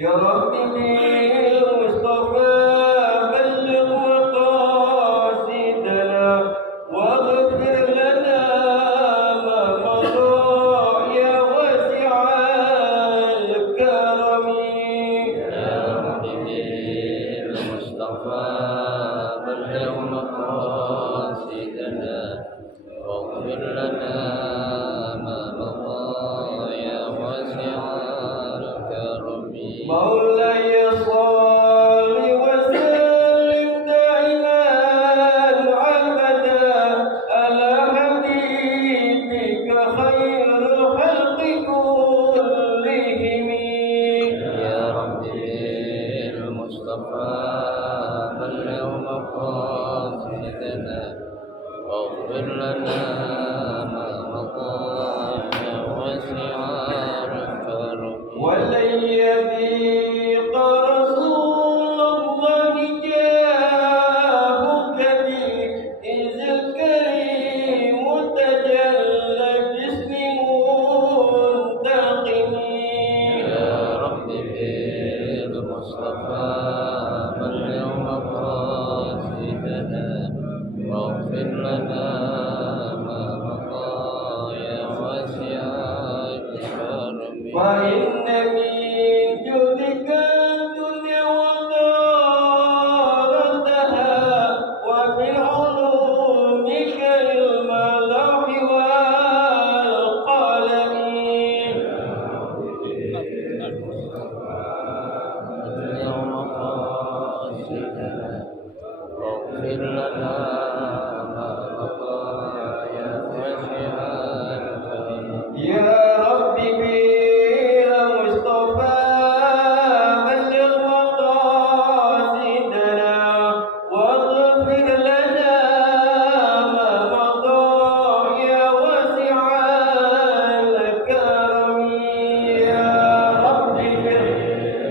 يا رب بالمصطفى بلغ مقاصدنا واغفر لنا ما مضى يا واسع الكرم. يا رب بالمصطفى بلغ مقاصدنا واغفر لنا ما مضى يا واسع الكرم. مولاي صل وسلم دائما ابدا على حبيبك خير الخلق كلهم. يا رب بالمصطفى بلغ مقاصدنا واغفر لنا ما مضى يا واسع الكرم. ولن يضيق رسول الله جاهك بإذ الكريم تجلى باسم منتقم. يا رب بالمصطفى بلغ مقاصدنا واغفر لنا ما مضى يا واسع الكرم. فإن من جودك الدنيا ودارتها ومن علومك الملوح والقلم. بلغ مقاصدنا واغفر لنا ما مضى يا واسع الكرم. يا رب بالمصطفى بلغ مقاصدنا واغفر لنا ما مضى يا واسع الكرم. يا رب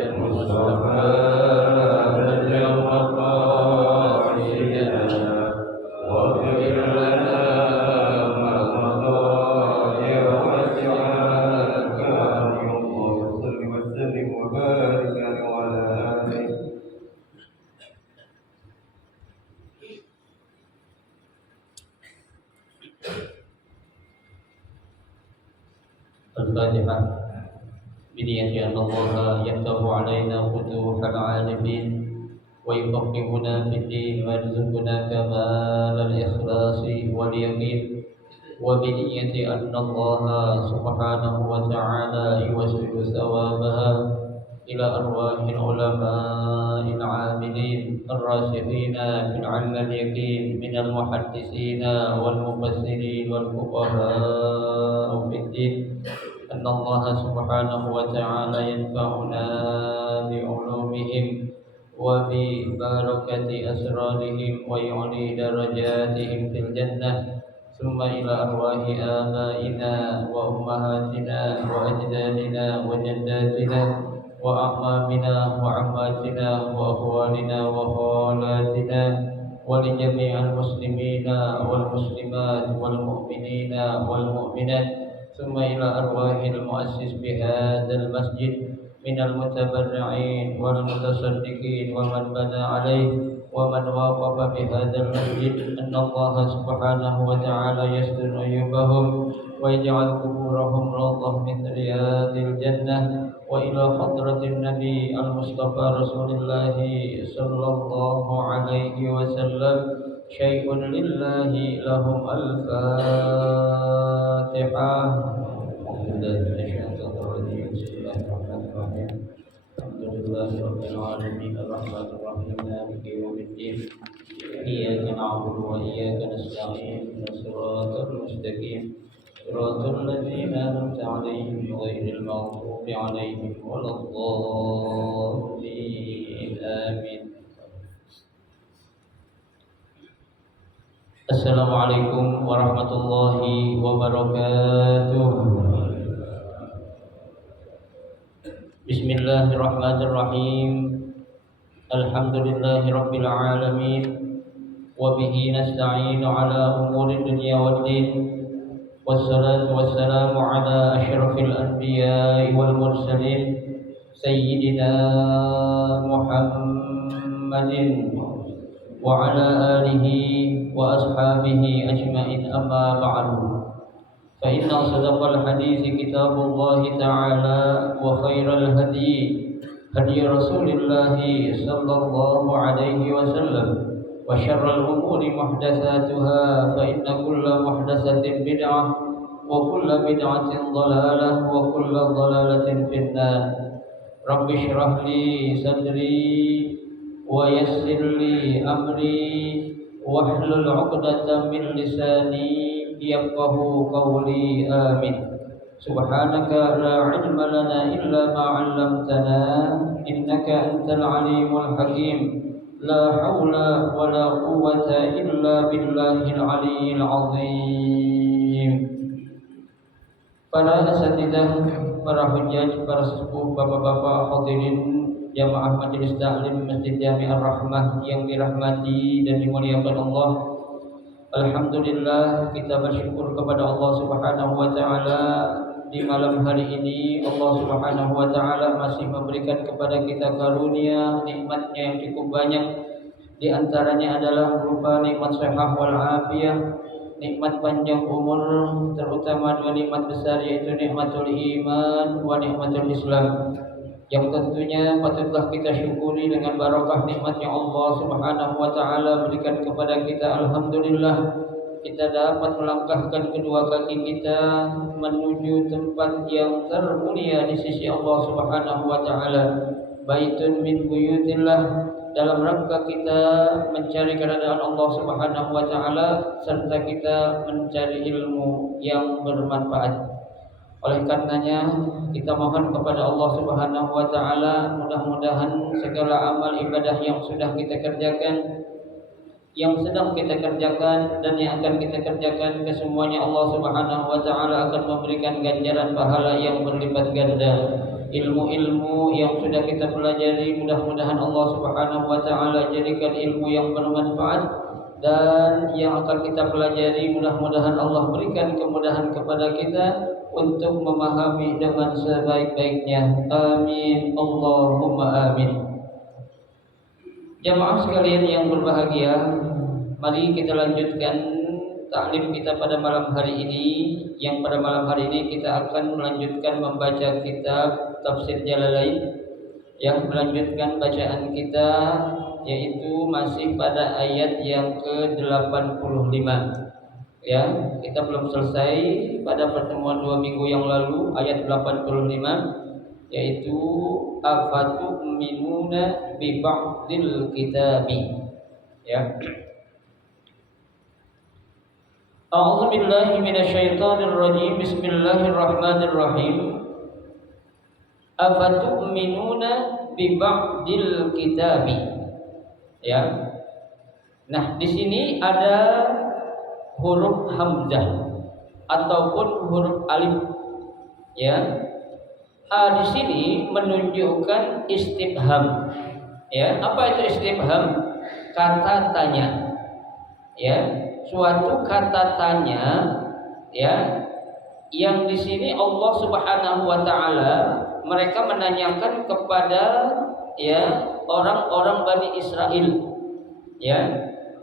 المصطفى بلغ مقاصدنا واغفر لنا ما مضى يا واسع الكرم. اللهم صل وسلم وبارك عليه وعلى آله. الفاتحة. بنية أن الله يفتح علينا فتوح العالمين ويفقهنا في الدين ويرزقنا كمال الإخلاص واليقين، وبنية أن الله سبحانه وتعالى يوسل ثوابها إلى أرواح العلماء العاملين الراسخين في العلم اليقين من المحدثين والمفسرين والفقهاء في الدين، أن الله سبحانه وتعالى ينفعنا بعلومهم وببركة أسرارهم ويعلي درجاتهم في الجنة. ثم إلى أرواح آبائنا وأمهاتنا وأجدادنا وجداتنا وأعمامنا وعماتنا وأخوالنا وخالاتنا ولجميع المسلمين والمسلمات والمؤمنين والمؤمنات. ثم إلى أرواح المؤسس بهذا المسجد من المتبرعين والمتصدقين ومن بنى عليه ومن وقف بهذا المسجد، أن الله سبحانه وتعالى يستر عيوبهم ويجعل قبورهم روضة من رياض الجنة. وإلى حضرة النبي المصطفى رسول الله صلى الله عليه وسلم شيء لله لهم الفاتحة. الحمد لله رب العالمين الرحمن الرحيم مالك يوم الدين إياك نعبد وإياك نستعين صراط المستقيم صراط الذين أنعمت عليهم غير المغضوب عليهم ولا الضالين آمين. Assalamualaikum warahmatullahi wabarakatuh. Bismillahirrahmanirrahim. Alhamdulillahi rabbil alamin. Wa bihi nasta'inu ala umuri dunya waddin. Wassalatu wassalamu ala asyrafil anbiya'i wal mursalin سيدنا محمد وعلى آله وأصحابه أجمعين. أما بعد، فإن أصدق الحديث كتاب الله تعالى، وخير الهدي هدي رسول الله صلى الله عليه وسلم، وشر الأمور محدثاتها، فإن كل محدثة بدعة، وكل بدعة ضلالة، وكل ضلالة في النار. رب اشرح لي صدري ويسر لي أمري واحلل عقدة من لساني يفقه قولي. آمين. سبحانك لا علم لنا إلا ما علمتنا إنك أنت العليم الحكيم. لا حول ولا قوة إلا بالله العلي العظيم. Para asatidzah, para hujjaj, para sepuh, bapak-bapak, hadirin jamaah majelis taklim Masjid Jami Ar-Rahmah yang dirahmati dan dimuliakan Allah. Alhamdulillah, kita bersyukur kepada Allah Subhanahu wa taala di malam hari ini. Allah Subhanahu wa taala masih memberikan kepada kita karunia, nikmatnya yang cukup banyak. Di antaranya adalah berupa nikmat sehat wal afiyah, nikmat panjang umur, terutama dua nikmat besar, yaitu nikmatul iman wa nikmatul Islam, yang tentunya patutlah kita syukuri dengan barakah nikmat yang Allah Subhanahu wa taala berikan kepada kita. Alhamdulillah, kita dapat melangkahkan kedua kaki kita menuju tempat yang termulia di sisi Allah Subhanahu wa taala, baitun min buyutillah, dalam rangka kita mencari keridhaan Allah Subhanahu wa taala serta kita mencari ilmu yang bermanfaat. Oleh karenanya kita mohon kepada Allah Subhanahu wa taala, mudah-mudahan segala amal ibadah yang sudah kita kerjakan, yang sedang kita kerjakan, dan yang akan kita kerjakan, kesemuanya Allah Subhanahu wa taala akan memberikan ganjaran pahala yang berlipat ganda. Ilmu-ilmu yang sudah kita pelajari, mudah-mudahan Allah Subhanahu wa taala jadikan ilmu yang bermanfaat, dan yang akan kita pelajari mudah-mudahan Allah berikan kemudahan kepada kita untuk memahami dengan sebaik-baiknya. Amin, Allahumma amin. Jamaah sekalian yang berbahagia, mari kita lanjutkan taklim kita pada malam hari ini. Yang pada malam hari ini kita akan melanjutkan membaca kitab Tafsir Jalalain, yang melanjutkan bacaan kita, yaitu masih pada ayat yang ke-85. Ya, kita belum selesai pada pertemuan 2 minggu yang lalu, ayat 85, yaitu afatu'minuna bi ba'dil kitabi. Ya. A'udzu billahi minasyaitonir rajim. Bismillahirrahmanirrahim. Afatu'minuna bi ba'dil kitabi. Ya. Nah, di sini ada huruf hamzah ataupun huruf alif. Ya. Di sini menunjukkan istifham. Ya, apa itu istifham? Kata tanya. Ya. Suatu kata tanya, ya, yang di sini Allah Subhanahu wa taala mereka menanyakan kepada, ya, orang-orang Bani Israel. Ya,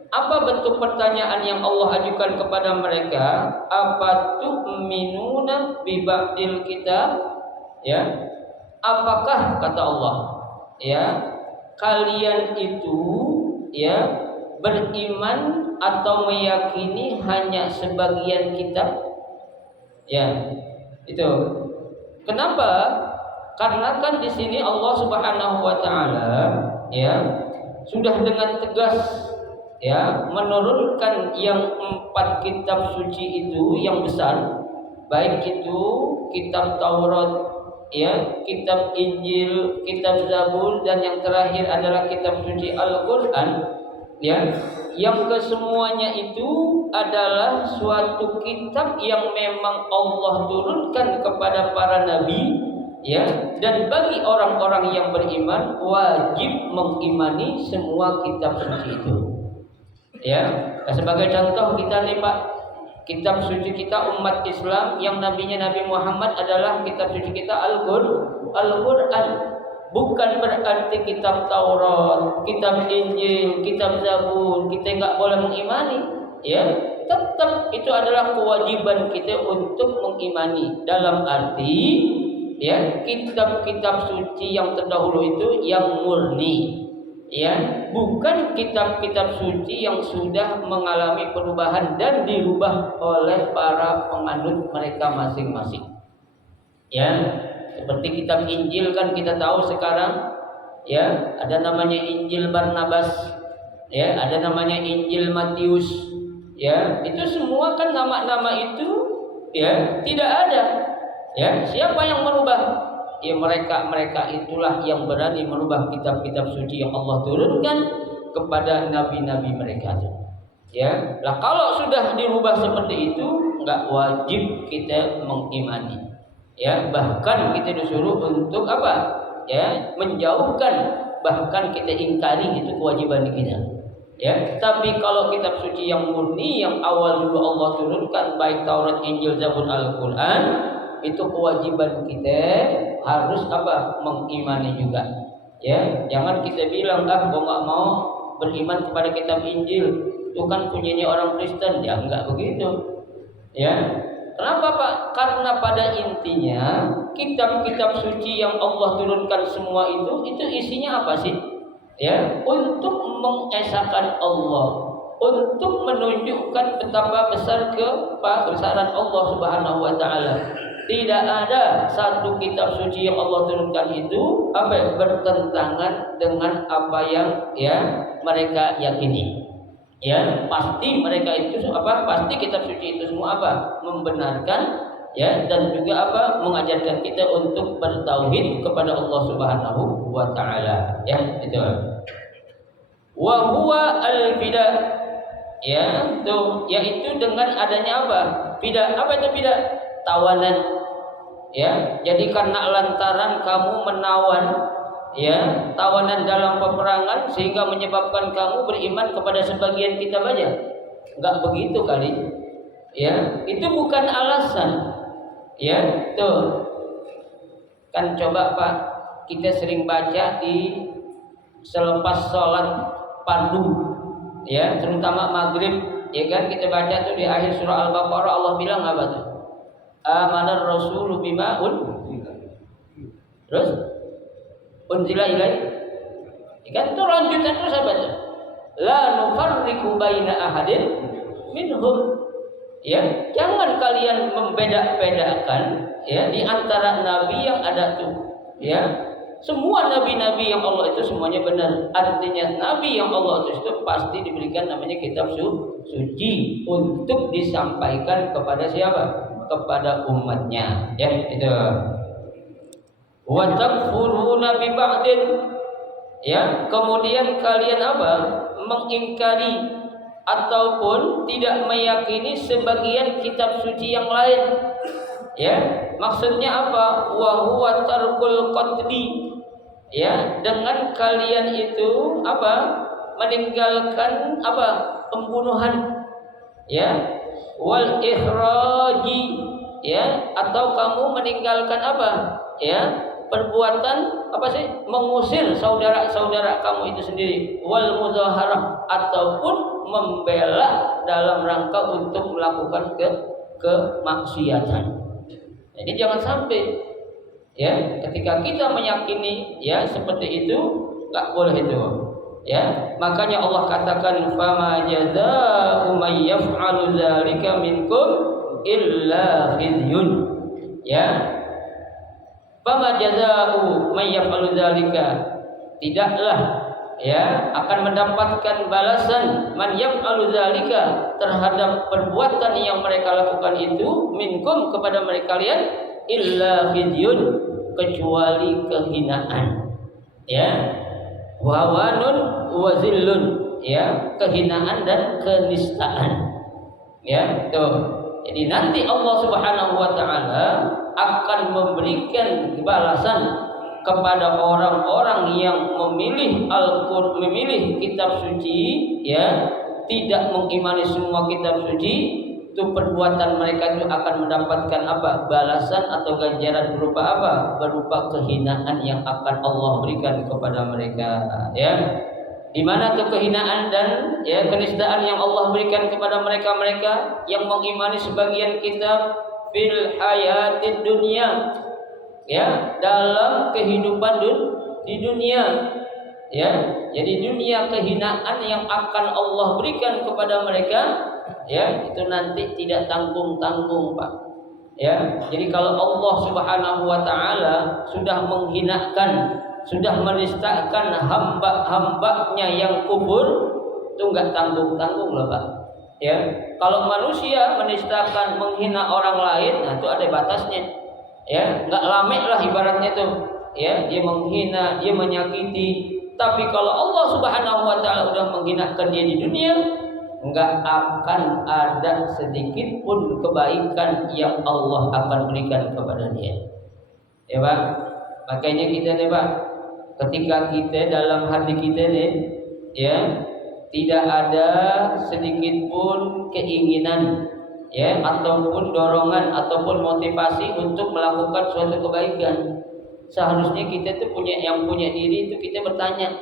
apa bentuk pertanyaan yang Allah ajukan kepada mereka? Apa tu'minuna bi ba'dil kitab? Ya, apakah kata Allah, ya, kalian itu, ya, beriman atau meyakini hanya sebagian kitab? Ya, itu. Kenapa? Karena kan di sini Allah Subhanahu wa taala, ya, sudah dengan tegas, ya, menurunkan yang 4 kitab suci itu yang besar, baik itu kitab Taurat, ya, kitab Injil, kitab Zabur, dan yang terakhir adalah kitab suci Al-Qur'an. Ya, yang kesemuanya itu adalah suatu kitab yang memang Allah turunkan kepada para nabi, ya, dan bagi orang-orang yang beriman wajib mengimani semua kitab suci itu. Ya, nah, sebagai contoh kita nih Pak, kitab suci kita umat Islam yang nabinya Nabi Muhammad adalah kitab suci kita Al-Qur'an. Bukan berarti kitab Taurat, kitab Injil, kitab Zabur kita nggak boleh mengimani, ya. Tetap itu adalah kewajiban kita untuk mengimani. Dalam arti, ya, kitab-kitab suci yang terdahulu itu yang murni, ya, bukan kitab-kitab suci yang sudah mengalami perubahan dan dirubah oleh para penganut mereka masing-masing, ya. Seperti kitab Injil kan kita tahu sekarang, ya, ada namanya Injil Barnabas, ya, ada namanya Injil Matius, ya, itu semua kan nama-nama itu, ya, tidak ada, ya. Siapa yang merubah? Ya, mereka itulah yang berani merubah kitab-kitab suci yang Allah turunkan kepada nabi-nabi mereka, ya. Lah kalau sudah dirubah seperti itu, nggak wajib kita mengimani, ya. Bahkan kita disuruh untuk apa? Ya, menjauhkan, bahkan kita ingkari, itu kewajiban kita, ya. Tapi kalau kitab suci yang murni yang awal dulu Allah turunkan, baik Taurat, Injil, Zabur, Al-Quran, itu kewajiban kita harus apa? Mengimani juga, ya. Jangan kita bilang, gua nggak mau beriman kepada kitab Injil, itu kan punyanya orang Kristen. Ya, enggak begitu, ya. Kenapa, Pak? Karena pada intinya kitab-kitab suci yang Allah turunkan semua itu isinya apa sih? Ya, untuk mengesahkan Allah, untuk menunjukkan betapa besar kebesaran Allah Subhanahu wa taala. Tidak ada satu kitab suci yang Allah turunkan itu bertentangan dengan apa yang, ya, mereka yakini. Ya, pasti mereka itu pasti kitab suci itu semua membenarkan, ya, dan juga mengajarkan kita untuk bertauhid kepada Allah Subhanahu wa taala, ya, itu. Wa huwa al-fida, ya, tuh, yaitu dengan adanya fida. Apa itu fida? Tawanan, ya. Jadi karena lantaran kamu menawan, ya, tawanan dalam peperangan sehingga menyebabkan kamu beriman kepada sebagian kitab aja. Enggak begitu kali, ya. Itu bukan alasan, ya. Tuh kan, coba Pak, kita sering baca di selepas sholat fardu, ya, terutama maghrib, ya kan, kita baca tuh di akhir surah Al-Baqarah Allah bilang apa tuh? Amanar rasulu bima terus unzila ilaihi, kan itu lanjutan terus apa tuh? La nufarriqu baina ahadin minhum, ya. Jangan kalian membeda-bedakan, ya, di antara nabi yang ada tuh, ya. Semua nabi-nabi yang Allah itu semuanya benar. Artinya nabi yang Allah itu pasti diberikan namanya kitab suci untuk disampaikan kepada siapa? Kepada umatnya, ya, itu. Wa takfuruna bi ba'din, ya. Kemudian kalian mengingkari ataupun tidak meyakini sebagian kitab suci yang lain, ya. Maksudnya apa? Wa huwa tarkul qatli, ya. Dengan kalian itu meninggalkan pembunuhan, ya. Wal ikhraji, ya, atau kamu meninggalkan ya, perbuatan mengusir saudara-saudara kamu itu sendiri. Wal muzaharah, ataupun membela dalam rangka untuk melakukan kemaksiatan. Jadi jangan sampai, ya, ketika kita meyakini, ya, seperti itu, nggak boleh itu, ya. Makanya Allah katakan, fama jazaa'u may yaf'alu dzalika minkum illa khizyun, ya. Fama jazaa'u may yaf'alu dzalika, tidaklah, ya, akan mendapatkan balasan man yaf'alu dzalika, terhadap perbuatan yang mereka lakukan itu, minkum, kepada mereka kalian, illa khizyun, kecuali kehinaan, ya. Wawanun wazillun, ya, kehinaan dan kenistaan, ya, tuh. Jadi nanti Allah Subhanahu wa taala akan memberikan balasan kepada orang-orang yang memilih Al-Qur'an, memilih kitab suci, ya, tidak mengimani semua kitab suci, itu perbuatan mereka itu akan mendapatkan apa? Balasan atau ganjaran berupa apa? Berupa kehinaan yang akan Allah berikan kepada mereka, ya. Di mana tuh kehinaan dan ya kenistaan yang Allah berikan kepada mereka-mereka yang mengimani sebagian kitab fil hayatid dunia, ya, dalam kehidupan di dunia, ya. Jadi dunia kehinaan yang akan Allah berikan kepada mereka, ya, itu nanti tidak tanggung-tanggung, Pak. Ya, jadi kalau Allah Subhanahu wa taala sudah menghinakan, sudah menistakan hamba-hambanya yang kubur, itu enggak tanggung-tanggung loh, Pak. Ya, kalau manusia menistakan, menghina orang lain, nah itu ada batasnya. Ya, enggak lamek lah ibaratnya tuh. Ya, dia menghina, dia menyakiti. Tapi kalau Allah Subhanahu wa taala udah menghinakan dia di dunia, enggak akan ada sedikit pun kebaikan yang Allah akan berikan kepada dia. Ya, Pak. Makanya kita nih, Pak, ketika kita dalam hati kita nih, ya, tidak ada sedikit pun keinginan, ya, ataupun dorongan ataupun motivasi untuk melakukan suatu kebaikan. Seharusnya kita tuh punya diri itu kita bertanya,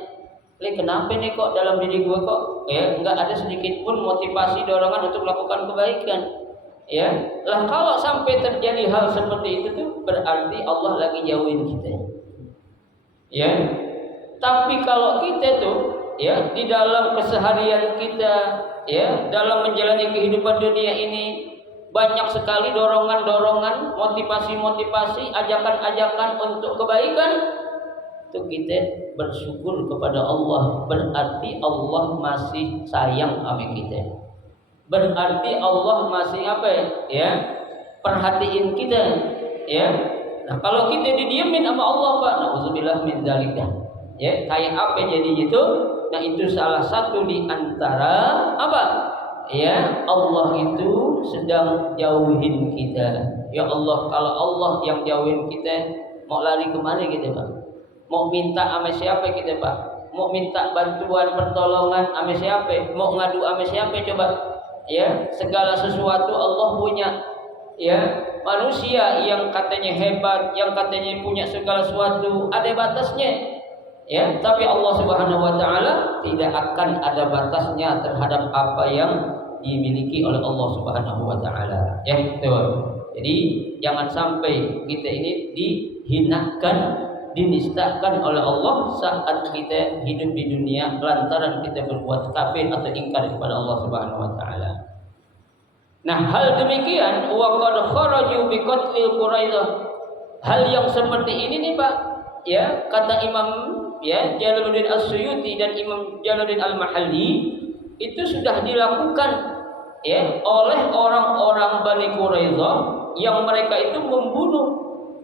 kenapa nih kok dalam diri gue kok ya nggak ada sedikit pun motivasi dorongan untuk melakukan kebaikan, ya lah. Kalau sampai terjadi hal seperti itu tuh berarti Allah lagi jauhin kita, ya. Tapi kalau kita tuh ya di dalam keseharian kita, ya, dalam menjalani kehidupan dunia ini banyak sekali dorongan-dorongan, motivasi-motivasi, ajakan-ajakan untuk kebaikan, itu kita bersyukur kepada Allah, berarti Allah masih sayang sama kita. Berarti Allah masih apa ya? Perhatiin kita, ya. Nah, kalau kita didiemin sama Allah, Pak, nauzubillah min dzalik. Ya, kayak apa jadi itu? Nah, itu salah satu di antara apa? Ya, Allah itu sedang jauhin kita. Ya Allah, kalau Allah yang jauhin kita, mau lari kemana kita, Pak? Mau minta sama siapa kita, Pak? Mau minta bantuan pertolongan sama siapa? Mau ngadu sama siapa coba? Ya, segala sesuatu Allah punya. Ya, manusia yang katanya hebat, yang katanya punya segala sesuatu, ada batasnya. Ya, tapi Allah Subhanahu wa taala tidak akan ada batasnya terhadap apa yang dimiliki oleh Allah Subhanahu wa taala. Ya, itu. Jadi jangan sampai kita ini dihinakan, dinistakan oleh Allah saat kita hidup di dunia lantaran kita berbuat kafir atau ingkar kepada Allah Subhanahu wa taala. Nah, hal demikian wa qad kharaju bi qatlil Quraidah. Hal yang seperti ini nih, Pak, ya, kata Imam ya Jalaluddin As-Suyuti dan Imam Jalaluddin Al-Mahalli, itu sudah dilakukan ya oleh orang-orang Bani Quraidah yang mereka itu membunuh,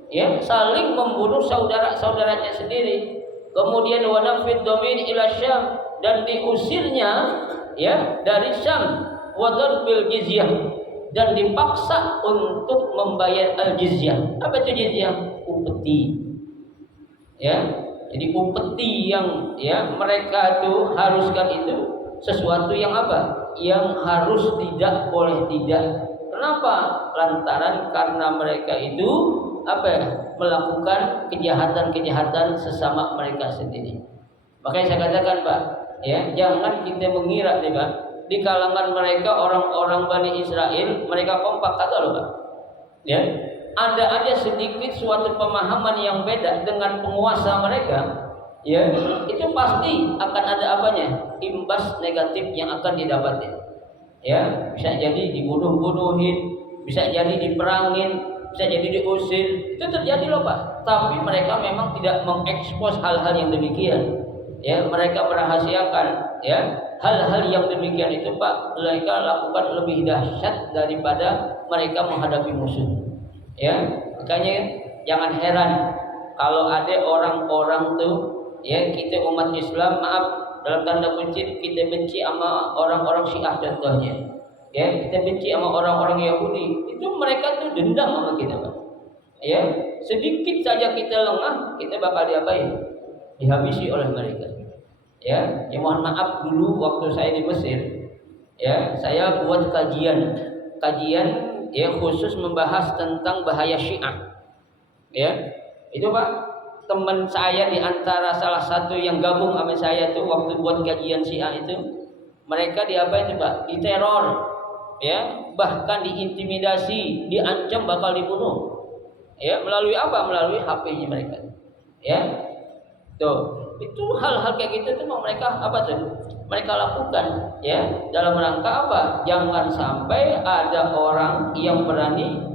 ya, saling membunuh saudara-saudaranya sendiri. Kemudian wa nafid dhamin ila Syam, dan diusirnya ya dari Syam, wa darbil jizyah, dan dipaksa untuk membayar al-jizyah. Apa itu jizyah? Upeti. Ya, jadi upeti yang ya mereka itu haruskan itu sesuatu yang apa? Yang harus tidak boleh tidak. Kenapa? Lantaran karena mereka itu apa ya? Melakukan kejahatan-kejahatan sesama mereka sendiri. Makanya saya katakan, Pak, ya, jangan kita mengira nih, Pak, di kalangan mereka orang-orang Bani Israel mereka kompak, kata loh, Pak. Ya, ada aja sedikit suatu pemahaman yang beda dengan penguasa mereka, ya, itu pasti akan ada apanya? Imbas negatif yang akan didapatkan. Ya, bisa jadi dibunuh-bunuhin, bisa jadi diperangin, bisa jadi diusir. Itu terjadi loh, Pak. Tapi mereka memang tidak mengekspos hal-hal yang demikian. Ya, mereka merahasiakan ya hal-hal yang demikian itu, Pak, mereka lakukan lebih dahsyat daripada mereka menghadapi musuh. Ya, makanya jangan heran kalau ada orang-orang tuh ya kita umat Islam, maaf dalam tanda kutip, kita benci sama orang-orang Syiah contohnya. Ya, kita benci sama orang-orang Yahudi. Itu mereka tuh dendam sama kita, Pak. Ya, sedikit saja kita lengah, kita bakal diapain? Dihabisi oleh mereka. Ya, mohon maaf dulu waktu saya di Mesir, ya, saya buat kajian kajian ya khusus membahas tentang bahaya Syiah. Ya, itu Pak, teman saya di antara salah satu yang gabung sama saya tuh waktu buat kajian Syiah itu, mereka diapain itu Pak? Diteror, ya, bahkan diintimidasi, diancam bakal dibunuh. Ya, melalui apa? Melalui HP-nya mereka. Ya, tuh, itu hal-hal kayak gitu tuh mau mereka apa tuh? Mereka lakukan, ya, dalam rangka apa? Jangan sampai ada orang yang berani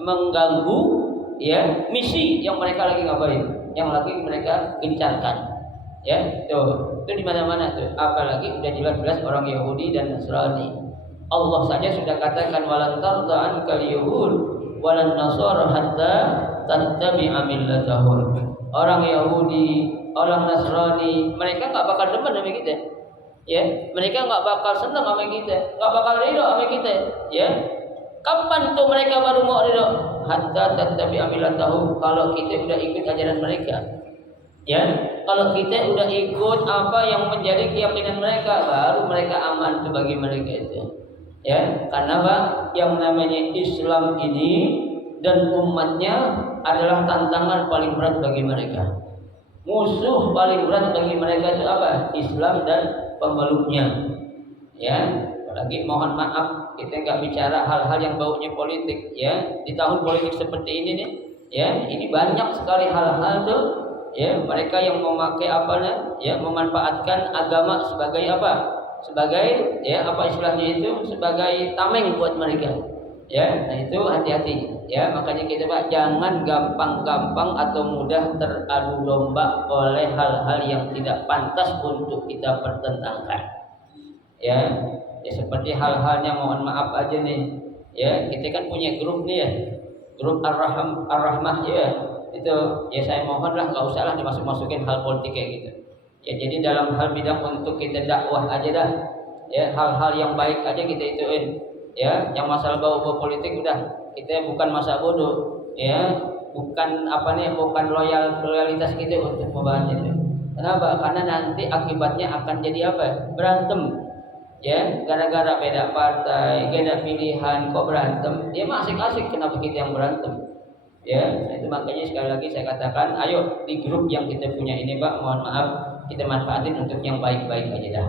mengganggu ya misi yang mereka lagi ngapain, yang lagi mereka gencarkan, ya tuh itu di mana-mana tuh, apalagi udah jelas-jelas orang Yahudi dan Nasrani. Allah saja sudah katakan walan tarda ankal yahud walan nasara hatta tattabi'a millatahum. Orang Yahudi, orang Nasrani, mereka nggak bakal demen sama kita, ya mereka nggak bakal senang sama kita, nggak bakal ridho sama kita, ya. Kapan tuh mereka baru mau ridho? Hatta tattabi'a millatahum, kalau kita udah ikut ajaran mereka. Ya, kalau kita udah ikut apa yang menjadi keyakinan mereka, baru mereka aman tuh bagi mereka itu. Ya, karena Pak, yang namanya Islam ini dan umatnya adalah tantangan paling berat bagi mereka. Musuh paling berat bagi mereka itu apa? Islam dan pemeluknya. Ya, apalagi mohon maaf kita nggak bicara hal-hal yang baunya politik, ya. Di tahun politik seperti ini nih, ya, ini banyak sekali hal-hal tuh, ya, mereka yang memakai memanfaatkan agama sebagai apa? Sebagai ya apa istilahnya itu, sebagai tameng buat mereka. Ya, nah itu hati-hati, ya. Makanya kita Pak jangan gampang-gampang atau mudah teradu domba oleh hal-hal yang tidak pantas untuk kita pertentangkan. Ya seperti hal-halnya mohon maaf aja nih, ya kita kan punya grup nih ya, grup Ar-Rahmah ya, itu ya saya mohonlah nggak usahlah dimasuk-masukin hal politik kayak gitu, ya. Jadi dalam hal bidang untuk kita dakwah aja dah, ya hal-hal yang baik aja kita ituin, ya. Yang masalah bau-bau politik udah kita bukan masa bodoh, ya, bukan loyalitas kita untuk membahas itu. Kenapa? Karena nanti akibatnya akan jadi apa? Berantem. Ya, gara-gara beda partai, beda pilihan, kok berantem? Ya asik-asik, kenapa kita yang berantem? Ya, itu makanya sekali lagi saya katakan, ayo di grup yang kita punya ini Pak, mohon maaf kita manfaatin untuk yang baik-baik aja dah.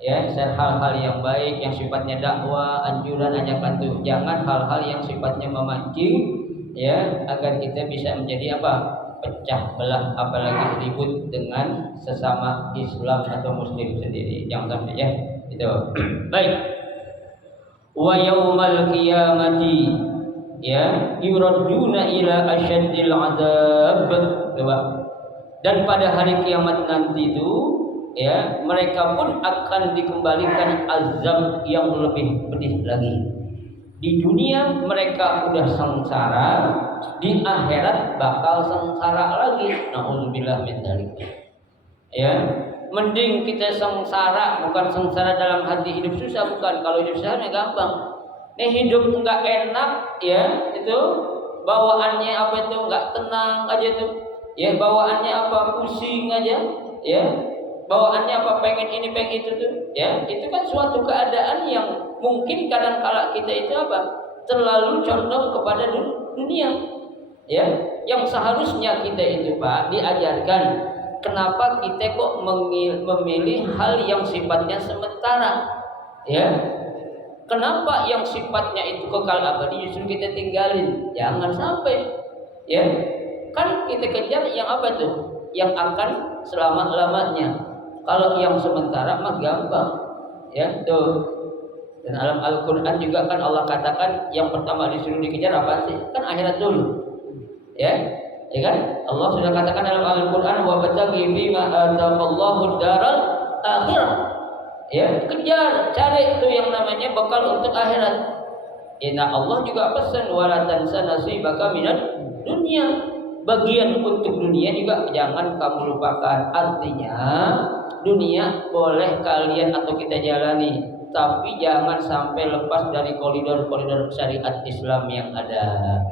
Ya, share hal-hal yang baik, yang sifatnya dakwah, anjuran, ajakan tuh. Jangan hal-hal yang sifatnya memancing, ya, agar kita bisa menjadi apa? Pecah belah, apalagi ribut dengan sesama Islam atau Muslim sendiri. Jangan sampai ya. Itu baik. Wa yaumal qiyamati ya yuraduna ila asyaddil adzab. Dan pada hari kiamat nanti itu ya mereka pun akan dikembalikan azab yang lebih pedih lagi. Di dunia mereka udah sengsara, di akhirat bakal sengsara lagi. Nauzubillah min dzalik. Ya, mending kita sengsara, bukan sengsara dalam hati hidup susah, bukan. Kalau hidup susah gampang. Hidup enggak enak, ya, itu bawaannya apa itu enggak tenang aja tuh. Ya, bawaannya apa pusing aja, ya. Bawaannya apa pengen ini pengen itu tuh, ya. Itu kan suatu keadaan yang mungkin kadang-kala kita itu apa? Terlalu condong kepada dunia. Ya, yang seharusnya kita itu Pak diajarkan kenapa kita kok memilih hal yang sifatnya sementara, ya? Kenapa yang sifatnya itu kekal abadi justru kita tinggalin? Jangan sampai, ya. Kan kita kejar yang apa tuh? Yang akan selama-lamanya. Kalau yang sementara mah gampang, ya tuh. Dan dalam Al-Quran juga kan Allah katakan yang pertama disuruh dikejar apa sih? Kan akhirat dulu, ya. Ya kan? Allah sudah katakan dalam Al-Quran wa bataghi fima ataqallahu daral akhirah. Ya, kejar, cari itu yang namanya bekal untuk akhirat. Inna Allah juga pesan wala tansa nasibaka minad dunya. Bagian untuk dunia juga jangan kamu lupakan. Artinya dunia boleh kalian atau kita jalani, tapi jangan sampai lepas dari koridor-koridor syariat Islam yang ada.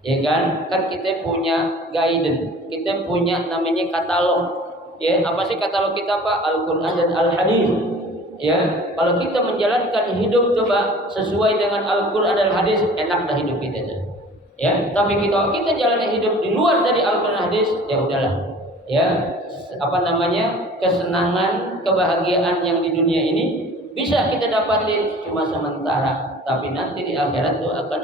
Ya kan? Kan kita punya guidance, kita punya namanya katalog. Ya, apa sih katalog kita Pak? Al-Qur'an dan Al-Hadis. Ya, kalau kita menjalankan hidup coba sesuai dengan Al-Qur'an dan hadis, enak dah hidup kita tuh. Ya, tapi kita jalani hidup di luar dari Al-Qur'an dan hadis, ya udahlah. Ya, kesenangan, kebahagiaan yang di dunia ini bisa kita dapatin cuma sementara, tapi nanti di akhirat itu akan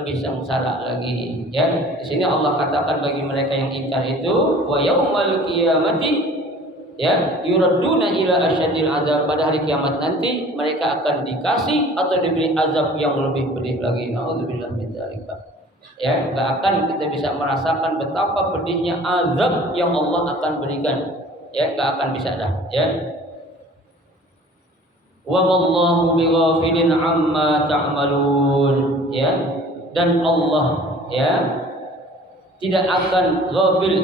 lebih sengsara lagi. Ya, di sini Allah katakan bagi mereka yang ingkar itu, wa yaumal qiyamati ya yuradduna ila asyadil azab, pada hari kiamat nanti mereka akan dikasih atau diberi azab yang lebih pedih lagi. Nauzubillah min dzalika. Ya, enggak akan kita bisa merasakan betapa pedihnya azab yang Allah akan berikan. Ya, enggak akan bisa dah, ya. Wa wallahu bighafilin amma ta'malun, ya. Dan Allah, ya, tidak akan ghafil.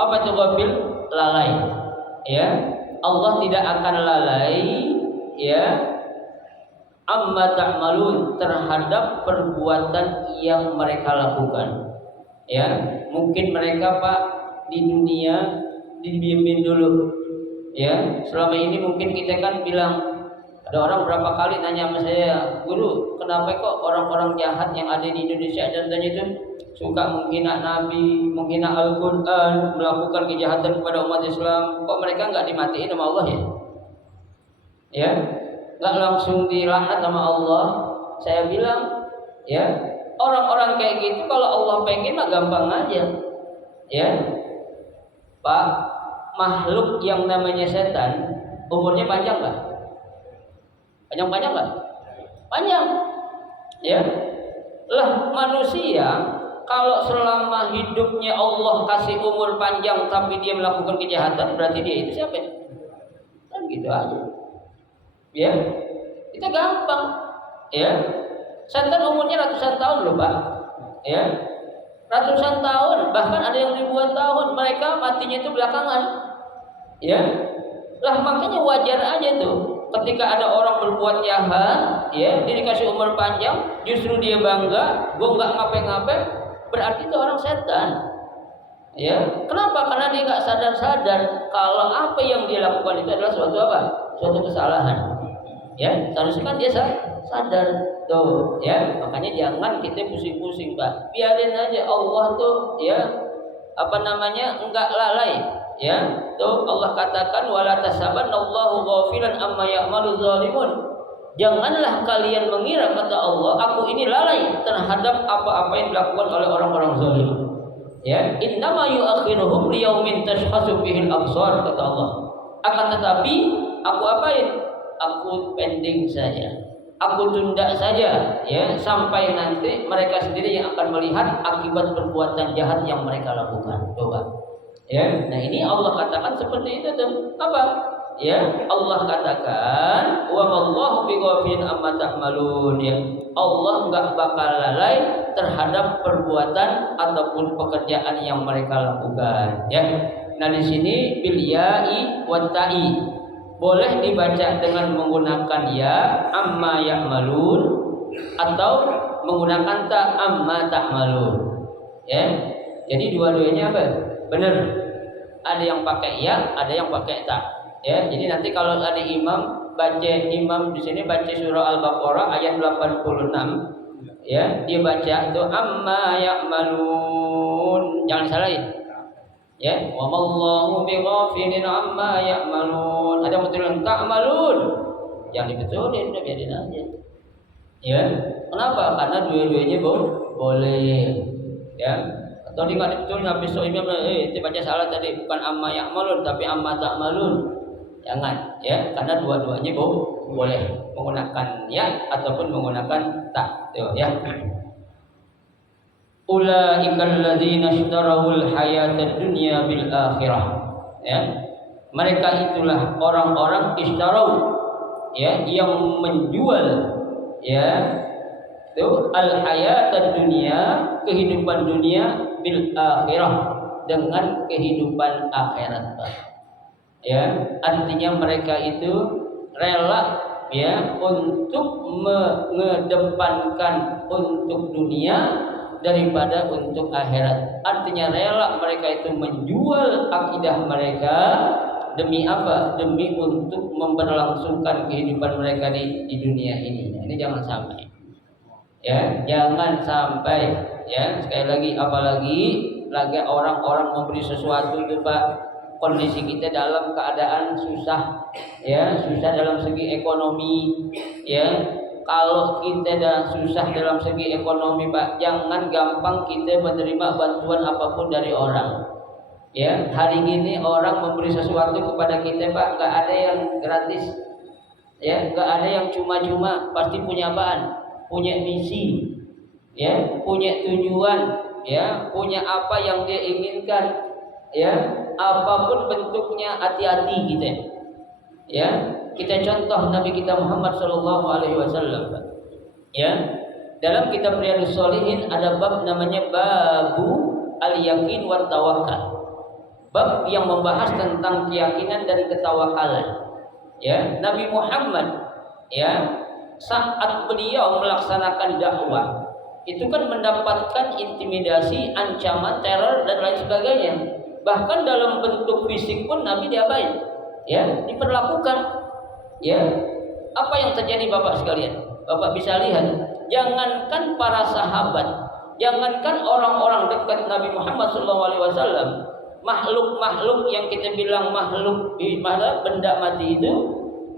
Apa itu ghafil? Lalai. Ya, Allah tidak akan lalai, ya, amma ta'malun, terhadap perbuatan yang mereka lakukan. Ya, mungkin mereka Pak di dunia didiemin dulu. Ya, selama ini mungkin kita kan bilang, ada orang berapa kali nanya sama saya, guru, kenapa kok orang-orang jahat yang ada di Indonesia contohnya itu suka menghina Nabi, menghina Al-Quran, melakukan kejahatan kepada umat Islam, kok mereka nggak dimatiin sama Allah ya? Ya, nggak langsung dilaknat sama Allah. Saya bilang, ya, orang-orang kayak gitu kalau Allah pengen mah gampang aja. Ya, Pak, makhluk yang namanya setan umurnya panjang nggak? Panjang nggak? Panjang. Ya, lah manusia kalau selama hidupnya Allah kasih umur panjang tapi dia melakukan kejahatan, berarti dia itu siapa? Kan gitu aja. Ya, itu gampang. Ya, setan umurnya ratusan tahun loh Pak. Ya, ratusan tahun, bahkan ada yang ribuan tahun. Mereka matinya itu belakangan. Ya, lah makanya wajar aja tuh. Ketika ada orang berbuat jahat, ya, dia dikasih umur panjang, justru dia bangga, gue nggak ngapain-ngapain, berarti itu orang setan. Ya, kenapa? Karena dia nggak sadar-sadar kalau apa yang dia lakukan itu adalah suatu suatu kesalahan. Ya, seharusnya kan dia sadar tuh. Ya, makanya jangan kita pusing-pusing Pak. Biarin aja Allah tuh, ya, enggak lalai. Ya, tuh Allah katakan wala tasabanallahu ghafilan amma ya'malu zalimun. Janganlah kalian mengira, kata Allah, aku ini lalai terhadap apa-apa yang dilakukan oleh orang-orang zalim. Ya, innama yu'akhiruhum liyaumin tashkhasu fihi al-absar, kata Allah. Akan tetapi aku apain? Aku pending saja. Aku tunda saja, ya, sampai nanti mereka sendiri yang akan melihat akibat perbuatan jahat yang mereka lakukan. Coba. Ya, nah ini Allah katakan seperti itu tuh. Apa? Ya, Allah katakan wa mallahu bighafilin amma ta'malun. Ya, Allah enggak bakal lalai terhadap perbuatan ataupun pekerjaan yang mereka lakukan. Ya. Nah, di sini bil ya'i wat ta'i. Boleh dibaca dengan menggunakan ya amma ya'malun atau menggunakan ta amma ta'malun. Ya. Jadi dua-duanya apa? Benar. Ada yang pakai ya, ada yang pakai ta. Ya, jadi nanti kalau ada imam di sini baca surah Al-Baqarah ayat 86, ya, dia baca itu amma ya'malun. Jangan disalahin. Ya, wa mallahu bighafilin amma ya'malun. Ada yang betulin ta'malun. Jangan dibetulin, udah biarin aja. Ya. Kenapa? Karena dua-duanya boleh. Ya. Atau dia nggak betul habis so imam itu baca salah tadi, bukan amma ya'malun tapi amma ta'malun. Jangan, ya, karena dua-duanya boleh menggunakan ya ataupun menggunakan ta. Tuh, ya. Ulaikal ladzina ishtarawul hayatad dunya bil akhirah. Ya. Mereka itulah orang-orang ishtarau, ya, yang menjual, ya, itu al hayatad dunya, kehidupan dunia, bil akhirah, dengan kehidupan akhirat. Ya, artinya mereka itu rela, ya, untuk mengedepankan untuk dunia daripada untuk akhirat. Artinya rela mereka itu menjual akidah mereka Demi apa? Demi untuk memberlangsungkan kehidupan mereka di dunia ini. Ini jangan sampai. Ya, jangan sampai. Ya, sekali lagi, apalagi lagi orang-orang memberi sesuatu itu Pak, kondisi kita dalam keadaan susah, ya, susah dalam segi ekonomi, ya. Kalau kita dah susah dalam segi ekonomi Pak, jangan gampang kita menerima bantuan apapun dari orang. Ya, hari ini orang memberi sesuatu kepada kita Pak, nggak ada yang gratis, ya, nggak ada yang cuma-cuma, pasti punya apaan? Punya misi, ya, punya tujuan, ya, punya apa yang dia inginkan, ya, apapun bentuknya hati-hati kita, ya. Kita contoh Nabi kita Muhammad Sallallahu Alaihi Wasallam, ya. Dalam kitab Riyadhus Shalihin ada bab namanya Babu Al-Yakin wa Tawakkal, bab yang membahas tentang keyakinan dan ketawakalan, ya. Nabi Muhammad, ya, saat beliau melaksanakan dakwah itu kan mendapatkan intimidasi, ancaman, teror dan lain sebagainya. Bahkan dalam bentuk fisik pun Nabi diapain? Ya, diperlakukan. Ya, apa yang terjadi Bapak sekalian? Bapak bisa lihat, jangankan para sahabat, jangankan orang-orang dekat Nabi Muhammad SAW, makhluk-makhluk yang kita bilang makhluk benda mati itu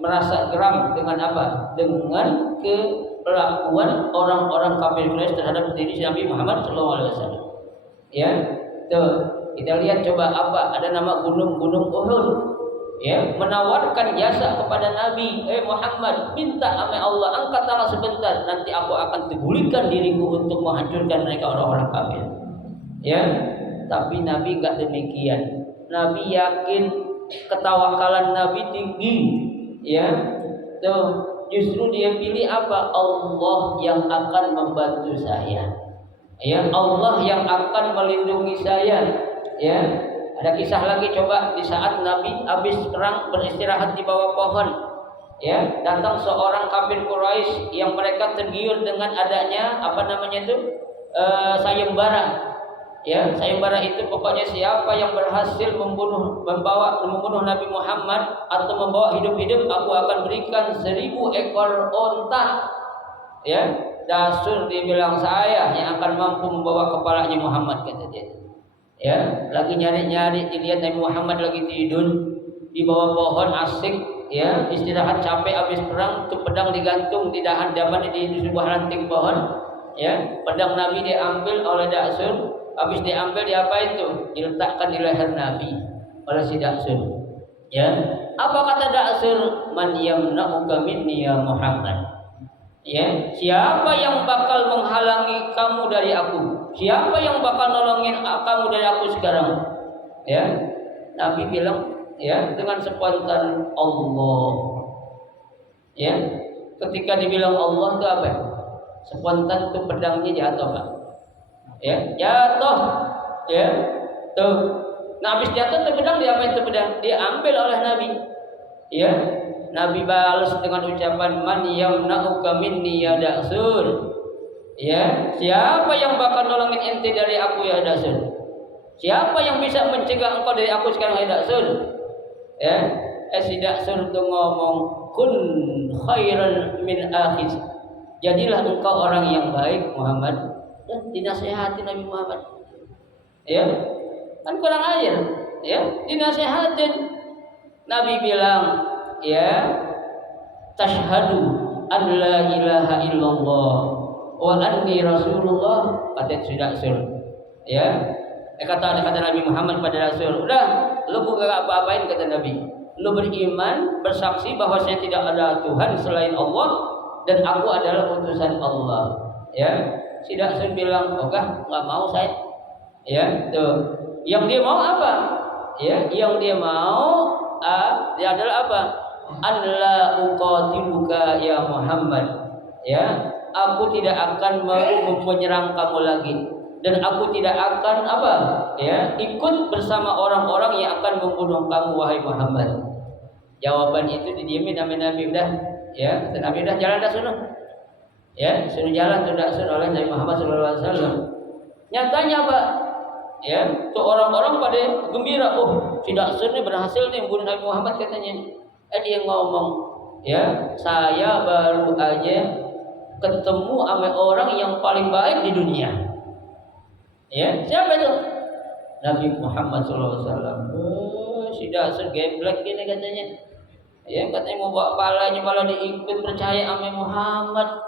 merasa geram dengan apa? Dengan perlakuan orang-orang kafir Quraisy terhadap diri Nabi Muhammad SAW. Ya, tuh kita lihat coba apa? Ada nama gunung Uhud. Ya, menawarkan jasa kepada Nabi, Muhammad, minta sama Allah, angkat tangan sebentar, nanti aku akan tegulikan diriku untuk menghancurkan mereka orang-orang kafir. Ya, tapi Nabi enggak demikian. Nabi yakin, ketawakalan Nabi tinggi. Ya, tuh justru dia pilih apa? Allah yang akan membantu saya. Ya, Allah yang akan melindungi saya. Ya. Ada kisah lagi coba di saat Nabi habis perang beristirahat di bawah pohon, ya, datang seorang kafir Quraisy yang mereka tergiur dengan adanya apa namanya itu sayembara, ya, sayembara itu pokoknya siapa yang berhasil membunuh Nabi Muhammad atau membawa hidup-hidup, aku akan berikan 1000 ekor onta, ya. Dasur dibilang saya yang akan mampu membawa kepalanya Muhammad, kata dia. Ya, lagi nyari-nyari, dilihat Nabi Muhammad lagi tidur di bawah pohon asik, ya, istirahat capek habis perang, tuh pedang digantung di dahan di sebuah ranting pohon, ya. Pedang Nabi diambil oleh Daksur, habis diambil diapain tuh? Diletakkan di leher Nabi oleh si Daksur. Ya, apa kata Daksur? Man yamna'uka minni ya Muhammad. Ya, siapa yang bakal menghalangi kamu dari aku? Siapa yang bakal nolongin kamu dari aku sekarang? Ya, Nabi bilang, ya, dengan spontan Allah. Ya, ketika dibilang Allah itu apa? Spontan itu pedangnya jatuh, Pak. Ya, jatuh. Ya, tuh. Nah, habis jatuh tuh pedang diapain tuh pedang? Diambil oleh Nabi. Ya, Nabi balas dengan ucapan man yamna'uka minni ya Daksur. Ya, siapa yang bakal nolongin ente dari aku ya Daksur? Siapa yang bisa mencegah engkau dari aku sekarang ya Daksur? Ya, si Daksur itu ngomong kun khairan min akhis. Jadilah engkau orang yang baik Muhammad, dan dinasehati Nabi Muhammad. Ya, kan kurang ajar. Ya, dinasehatin. Nabi bilang, ya, tashhadu an la ilaha illallah wa anni rasulullah, kata Daksur. Ya, kata Nabi Muhammad pada Rasul, udah, lu bukan apa-apain, kata Nabi. Lu beriman, bersaksi bahwa saya tidak ada Tuhan selain Allah dan aku adalah utusan Allah. Ya, si Daksur bilang, enggak mau saya. Ya, tuh. Yang dia mau apa? Ya, yang dia mau dia adalah apa? Alla uqatiluka ya Muhammad. Ya, aku tidak akan menyerang kamu lagi, dan aku tidak akan apa? Ya, ikut bersama orang-orang yang akan membunuh kamu wahai Muhammad. Jawaban itu didiamin sama Nabi, udah. Ya, Nabi udah jalan dah suruh. Ya, suruh jalan sudah oleh Nabi Muhammad SAW. Nyatanya Pak, Ya, tuh orang-orang pada gembira, oh si Daksun ini berhasil nih bunuh Nabi Muhammad katanya. Dia ngomong, ya saya baru aja ketemu sama orang yang paling baik di dunia. Ya, siapa itu? Nabi Muhammad SAW. Oh, si Daksun geblek ini katanya. Ya katanya mau bawa palanya malah diikut percaya sama Muhammad,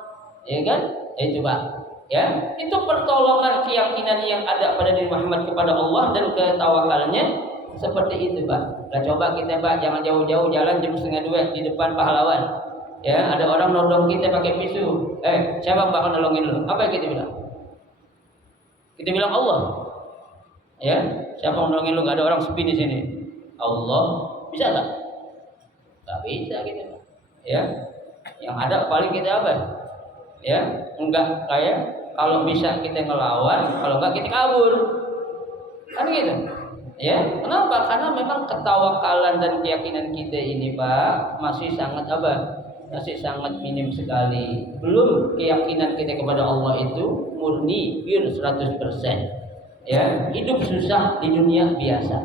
ya kan? Itu Pak, ya itu pertolongan keyakinan yang ada pada diri Muhammad kepada Allah dan ketawakalnya seperti itu Pak. Nah coba kita Pak jangan jauh-jauh jalan jam 1:30 di depan pahlawan, ya ada orang nodong kita pakai pisau, siapa bakal nolongin lu? Apa yang kita bilang? Kita bilang Allah, ya siapa yang nolongin lu? Gak ada orang sepi di sini. Allah, bisa tak? Gak bisa gitu, ya. Yang ada paling kita apa? Ya, enggak kayak kalau bisa kita ngelawan, kalau enggak kita kabur, kan gitu. Ya, kenapa? Karena memang ketawakalan dan keyakinan kita ini Pak masih sangat apa? Masih sangat minim sekali. Belum keyakinan kita kepada Allah itu murni, pure 100%. Ya, hidup susah di dunia biasa.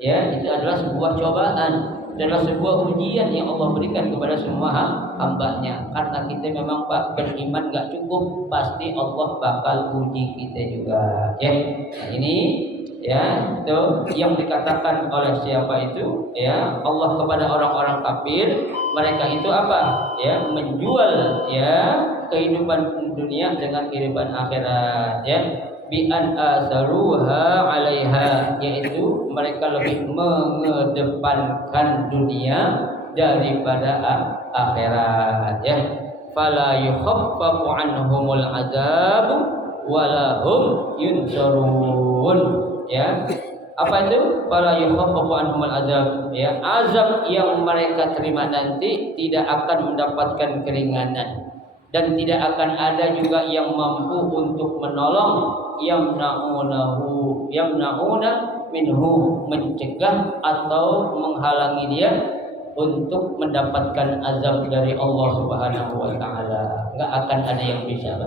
Ya, itu adalah sebuah cobaan, adalah sebuah ujian yang Allah berikan kepada semua hamba-Nya. Karena kita memang Pak beriman gak cukup, pasti Allah bakal uji kita juga. Ya, nah ini ya itu yang dikatakan oleh siapa itu? Ya Allah kepada orang-orang kafir, mereka itu apa? Ya menjual ya kehidupan dunia dengan kehidupan akhirat. Ya. Bi'an asaruha 'alaiha, yaitu mereka lebih mengedepankan dunia daripada akhirat, ya. Fala yukhaffafu 'anhumul 'adzab wala hum yunsarun, ya. Apa itu? Fala yukhaffafu 'anhumul 'adzab, ya. Azab yang mereka terima nanti tidak akan mendapatkan keringanan dan tidak akan ada juga yang mampu untuk menolong, yamna'una minhu, mencegah atau menghalangi dia untuk mendapatkan azab dari Allah Subhanahu wa taala. Enggak akan ada yang bisa,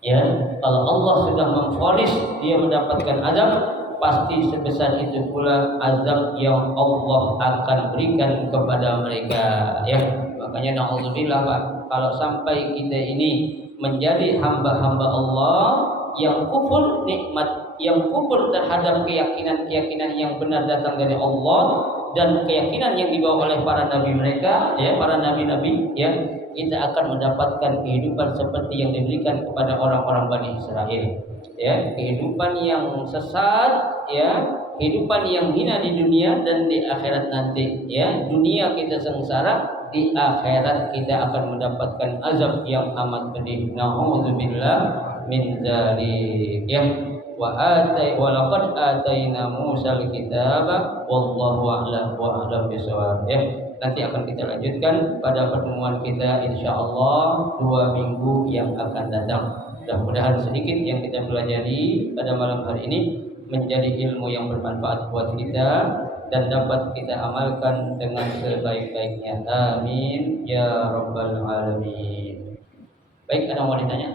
ya. Kalau Allah sudah memvonis dia mendapatkan azab, pasti sebesar itu pula azab yang Allah akan berikan kepada mereka, ya. Makanya na'udzubillah Pak, kalau sampai kita ini menjadi hamba-hamba Allah yang kufur nikmat, yang kufur terhadap keyakinan-keyakinan yang benar datang dari Allah dan keyakinan yang dibawa oleh para nabi mereka, ya, para nabi-nabi, ya, kita akan mendapatkan kehidupan seperti yang diberikan kepada orang-orang Bani Israel, ya, kehidupan yang sesat, ya, kehidupan yang hina di dunia dan di akhirat nanti, ya. Dunia kita sengsara, di akhirat kita akan mendapatkan azab yang amat pedih. Na'udzubillah min dzalik, ya. Wa laqad atayna Musal kitaba wallahu a'lam bisawab, ya. Nanti akan kita lanjutkan pada pertemuan kita insyaallah 2 minggu yang akan datang. Mudah-mudahan sedikit yang kita pelajari pada malam hari ini menjadi ilmu yang bermanfaat buat kita dan dapat kita amalkan dengan sebaik-baiknya. Amin ya rabbal alamin. Baik, ada yang mau ditanya?